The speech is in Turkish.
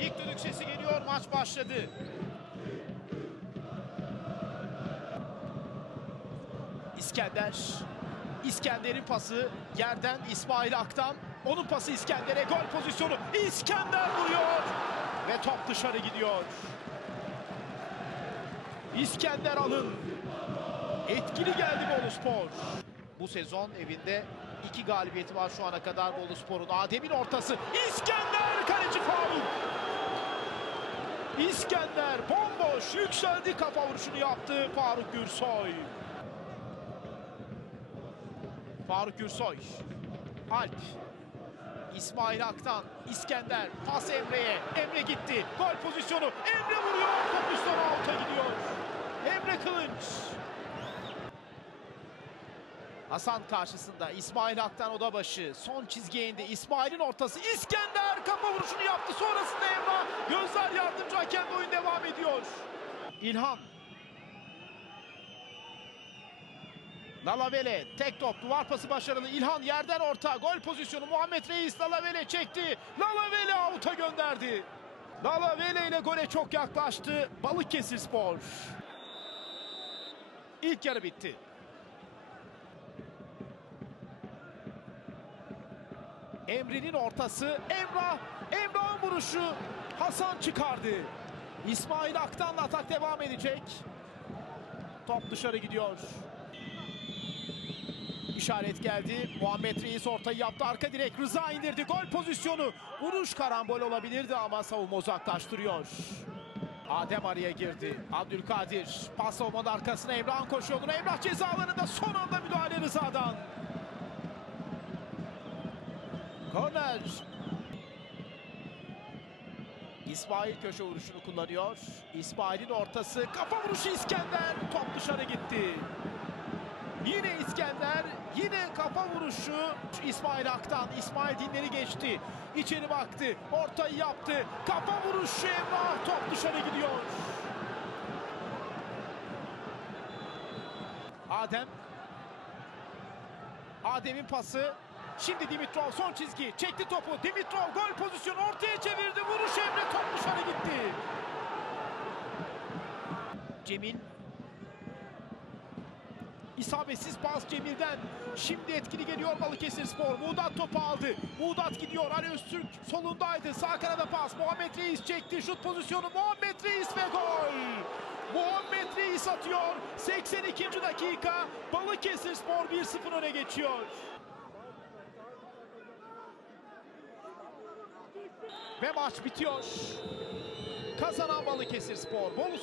İlk düdük sesi geliyor. Maç başladı. İskender. İskender'in pası yerden İsmail Aktan. Onun pası İskender'e gol pozisyonu. İskender vuruyor ve top dışarı gidiyor. İskender alın. Etkili geldi Bolu Spor. Bu sezon evinde iki galibiyeti var şu ana kadar Bolu Spor'un. Adem'in ortası. İskender. İskender bomboş yükseldi kafa vuruşunu yaptı Faruk Gürsoy. Faruk Gürsoy. Alp. İsmail Aktan. İskender. Pas Emre'ye. Emre gitti. Gol pozisyonu. Emre vuruyor. Top üstten alta gidiyor. Emre Kılınç. Hasan karşısında İsmail Aktan odabaşı. Son çizgiye. İsmail'in ortası. İskender kafa vuruşunu yaptı. Sonrasında Emrah. Gözler yardımcı hakem oyun devam ediyor. İlhan. Lalavele tek top duvar pası başarılı İlhan yerden orta gol pozisyonu Muhammed Reis Lalavele çekti Lalavele avuta gönderdi Lalavele ile gole çok yaklaştı Balıkesir Spor İlk yarı bitti Emre'nin ortası Emrah Emrah'ın vuruşu Hasan çıkardı İsmail Aktan'la atak devam edecek Top dışarı gidiyor İşaret geldi. Muhammed Reis ortayı yaptı. Arka direk Rıza indirdi. Gol pozisyonu. Vuruş karambol olabilirdi ama savunma uzaklaştırıyor. Adem araya girdi. Abdülkadir pas savunmanın arkasına Emrah'ın koşuyor. Emrah ceza alanında son anda müdahale Rıza'dan. Korner. İsmail köşe vuruşunu kullanıyor. İsmail'in ortası. Kafa vuruşu İskender. Top dışarı gitti. Yine İskender, yine kafa vuruşu İsmail Aktan. İsmail dinleri geçti. İçeri baktı, ortayı yaptı. Kafa vuruşu Emrah, top dışarı gidiyor. Adem. Adem'in pası. Şimdi Dimitrov son çizgi. Çekti topu. Dimitrov gol pozisyonu ortaya çevirdi. Vuruş Emre top dışarı gitti. Cemil İsabetsiz pas Cemil'den. Şimdi etkili geliyor Balıkesir Spor. Muğdat topu aldı. Muğdat gidiyor. Ali Öztürk solundaydı. Sağ kanada pas. Muhammed Reis çekti. Şut pozisyonu Muhammed Reis ve gol. Muhammed Reis atıyor. 82. dakika. Balıkesir Spor 1-0 öne geçiyor. Ve maç bitiyor. Kazanan Balıkesir Spor. Bolu